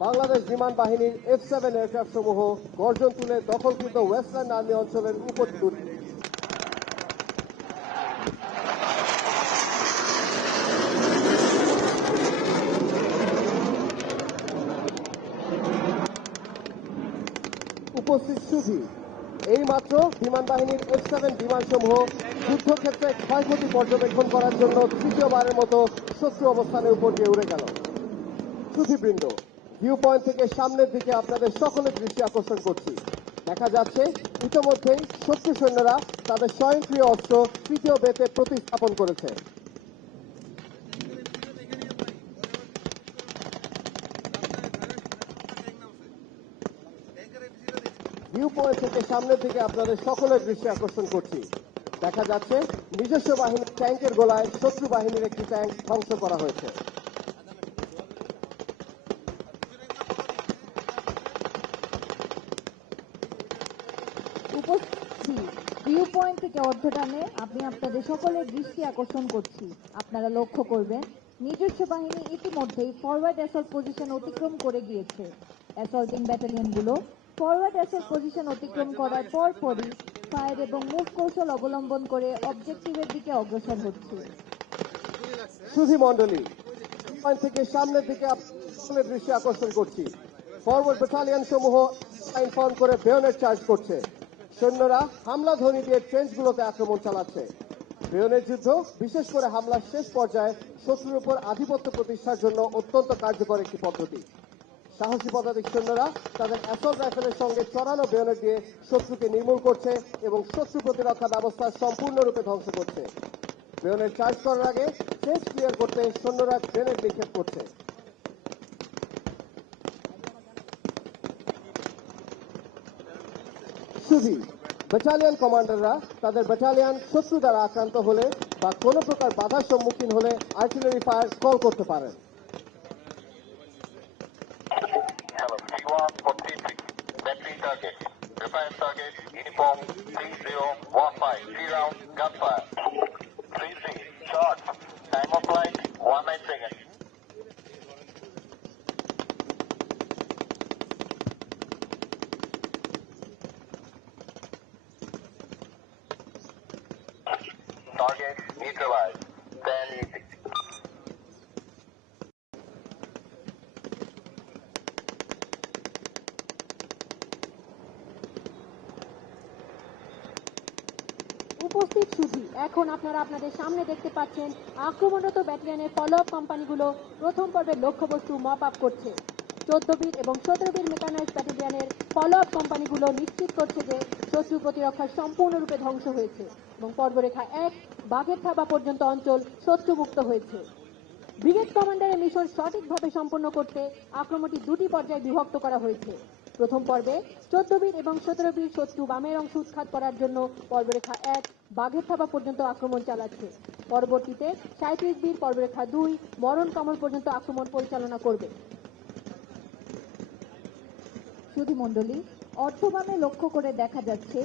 বাংলাদেশ বিমান বাহিনীর F seven aircraft সমূহ গর্জন তুলে দখলকৃত ওয়েস্টার্ন আর্মি অঞ্চলের উপর উপস্থিত সুধী এই মাত্র বিমান বাহিনীর এফ সেভেন বিমান সমূহ যুদ্ধক্ষেত্রে ক্ষয়ক্ষতি পর্যবেক্ষণ করার জন্য তৃতীয়বারের মতো শত্রু অবস্থানের উপর দিয়ে উড়ে গেল। সুধীবৃন্দ ভিউ পয়েন্ট থেকে সামনের দিকে আপনাদের সকলের দৃষ্টি আকর্ষণ করছি। দেখা যাচ্ছে, ইতোমধ্যেই শত্রু সৈন্যরা তাদের স্বয়ংক্রিয় অস্ত্র তৃতীয় বেতে প্রতিস্থাপন করেছে। ভিউ পয়েন্ট থেকে সামনের দিকে আপনাদের সকলের দৃষ্টি আকর্ষণ করছি। দেখা যাচ্ছে, নিজস্ব বাহিনীর ট্যাঙ্কের গোলায় শত্রু বাহিনীর একটি ট্যাঙ্ক ধ্বংস করা হয়েছে। উপস্থিতি। ভিউ পয়েন্ট থেকে অর্ধটানে আমি আপনাদের সকলের দৃষ্টি আকর্ষণ করছি। আপনারা লক্ষ্য করবেন, নিজস্ব বাহিনী ইতিমধ্যেই ফরওয়ার্ড অ্যাসল্ট পজিশন অতিক্রম করে গিয়েছে। অ্যাসল্টিং ব্যাটালিয়নগুলো ফরওয়ার্ড অ্যাসল্ট পজিশন অতিক্রম করার পরপরই ফায়ার এবং মুভ কৌশল অবলম্বন করে অবজেক্টিভের দিকে অগ্রসর হচ্ছে। সুধী মন্ডলী পয়েন্ট থেকে সামনের দিকে আপনাদের দৃষ্টি আকর্ষণ করছি। ফরওয়ার্ড ব্যাটালিয়ন সমূহ ইনফর্ম করে বেয়নেট চার্জ করছে। সৈন্যরা হামলা ধ্বনি দিয়ে ট্রেঞ্চগুলোতে আক্রমণ চালাচ্ছে। বেয়নের যুদ্ধ, বিশেষ করে হামলার শেষ পর্যায়ে শত্রুর উপর আধিপত্য প্রতিষ্ঠার জন্য অত্যন্ত কার্যকর একটি পদ্ধতি। সাহসী পদাতিক সৈন্যরা তাদের অ্যাসল্ট রাইফেলের সঙ্গে চড়ানো বেয়নেট দিয়ে শত্রুকে নির্মূল করছে এবং শত্রু প্রতিরক্ষা ব্যবস্থা সম্পূর্ণরূপে ধ্বংস করছে। বেয়নেট চার্জ করার আগে ট্রেঞ্চ ক্লিয়ার করতে সৈন্যরা গ্রেনেড নিক্ষেপ করছে। শুধী ব্যাটালিয়ান কমান্ডাররা তাদের ব্যাটালিয়ান শত্রু দ্বারা আক্রান্ত হলে বা কোনো প্রকার বাধার সম্মুখীন হলে আর্টিলারি ফায়ার কল করতে পারেন Three seconds. Target neutralized. 10 easy. উপস্থিত সুধি এখন আপনারা আপনাদের সামনে দেখতে পাচ্ছেন আক্রমণরত ব্যাটালিয়নের ফলো আপ কোম্পানিগুলো প্রথম পর্বের লক্ষ্যবস্তু মপ আপ করছে চোদ্দ বীর এবং সতেরো বীর মেকানাইজ ব্যাটালিয়নের ফলো আপ কোম্পানিগুলো নিশ্চিত করছে যে শত্রু প্রতিরক্ষা সম্পূর্ণরূপে ধ্বংস হয়েছে এবং পর্বরেখা এক, বাঘের থাবা পর্যন্ত অঞ্চল শত্রুমুক্ত হয়েছে। ব্রিগেড কমান্ডারের মিশন সঠিকভাবে সম্পন্ন করতে আক্রমণটি দুটি পর্যায়ে বিভক্ত করা হয়েছে। প্রথম পর্বে চোদ্দ বীর এবং সতেরো বীর শত্রু বামের অংশ উৎখাত করার জন্য পর্বরেখা এক, বাঘের থাবা পর্যন্ত আক্রমণ চালাচ্ছে। পরবর্তীতে সাঁত্রিশ বীর পর্বরেখা দুই, মরণ কমল পর্যন্ত আক্রমণ পরিচালনা করবে। সুধী অর্থভাবে লক্ষ্য করে দেখা যাচ্ছে